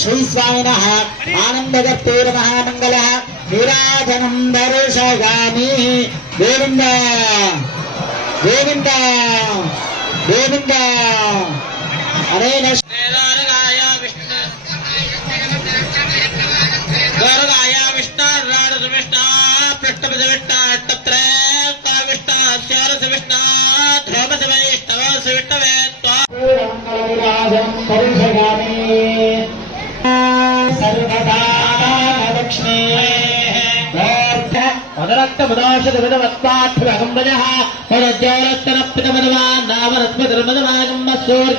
श्री स्वामिनः आनंदकर्पूर महामंगलः नीराजनं दर्शयामि गोविंद गोविंद गोविंद अनेन गौरवाय विष्णु पृष्ठपदविष्टा अट्टत्रयविष्टा स्यारसविष्टा ध्रुवसवैष्णव सविष्णवे सर्वदा लक्ष्मी मदरक्तमदाशदविदवत्पाठ्यहंवजः मदज्योलस्तनप्पितमदवान् नामरत्मधर्मदवागम्मसूर्य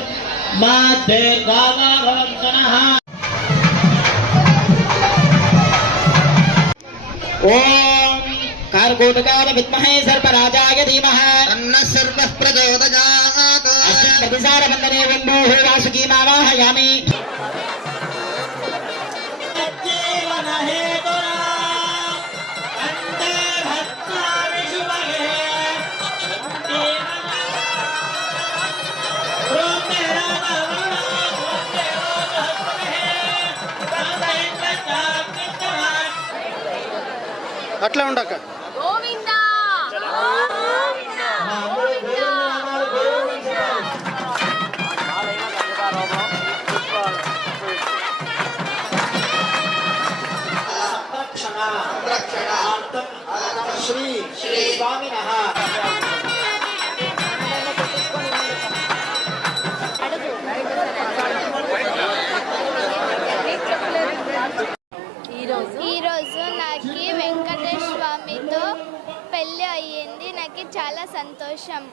माद्देर्गागाभवन्तनः ओम कारकोटकाय विद्महे सर्पराजाय धीमहि तन्नः सर्वः प्रचोदयात् अस्मिन् प्रतिसारवन्दने बिम्बोः वासुकी मावाहयामि అట్లా ఉండక గోవిందా శ్రీ స్వామినః చాలా సంతోషం.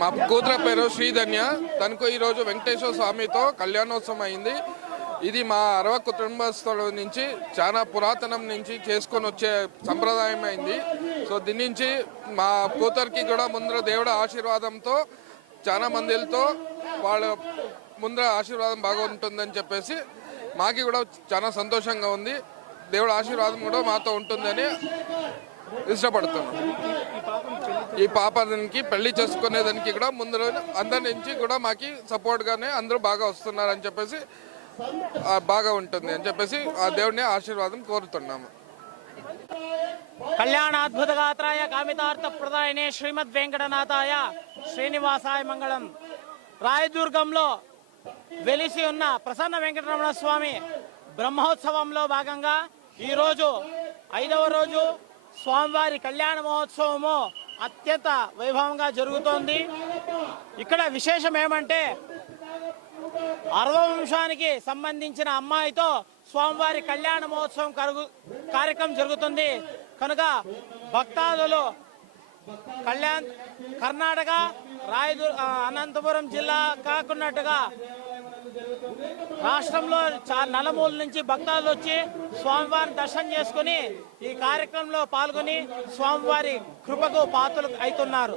మా కూతురు పేరు శ్రీధన్య. తనకు ఈరోజు వెంకటేశ్వర స్వామితో కళ్యాణోత్సవం అయింది. ఇది మా అరవ కుటుంబస్తుల నుంచి చాలా పురాతనం నుంచి చేసుకొని వచ్చే సంప్రదాయం అయింది. సో దీని నుంచి మా కూతురికి కూడా ముందర దేవుడి ఆశీర్వాదంతో చాలా మందితో వాళ్ళ ముందర ఆశీర్వాదం బాగా ఉంటుందని చెప్పేసి మాకి కూడా చాలా సంతోషంగా ఉంది. దేవుడి ఆశీర్వాదం కూడా మాతో ఉంటుందని ఇష్టపడుతున్నాం. ఈ పాపకి పెళ్లి చేసుకునేదానికి కూడా ముందు అందరి నుంచి కూడా మాకి సపోర్ట్గానే అందరూ బాగా వస్తున్నారని చెప్పేసి బాగా ఉంటుంది అని చెప్పేసి ఆ దేవుడిని ఆశీర్వాదం కోరుతున్నాము. కళ్యాణాద్భుత గాత్రాయ కామితార్థ ప్రదాయనే శ్రీమద్ వెంకటనాథాయ శ్రీనివాసాయ మంగళం. రాయదుర్గంలో వెలిసి ఉన్న ప్రసన్న వెంకటరమణ స్వామి బ్రహ్మోత్సవంలో భాగంగా ఈరోజు 5వ రోజు స్వామివారి కళ్యాణ మహోత్సవము అత్యంత వైభవంగా జరుగుతోంది. ఇక్కడ విశేషం ఏమంటే 60వ వంశానికి సంబంధించిన అమ్మాయితో స్వామివారి కళ్యాణ మహోత్సవం కార్యక్రమం జరుగుతుంది. కనుక భక్తాదులు కర్ణాటక అనంతపురం జిల్లా కాకున్నట్టుగా రాష్ట్రంలో నలుమూల నుంచి భక్తాదులు వచ్చి స్వామివారిని దర్శనం చేసుకుని ఈ కార్యక్రమంలో పాల్గొని స్వామివారి కృపకు పాత్రలు అవుతున్నారు.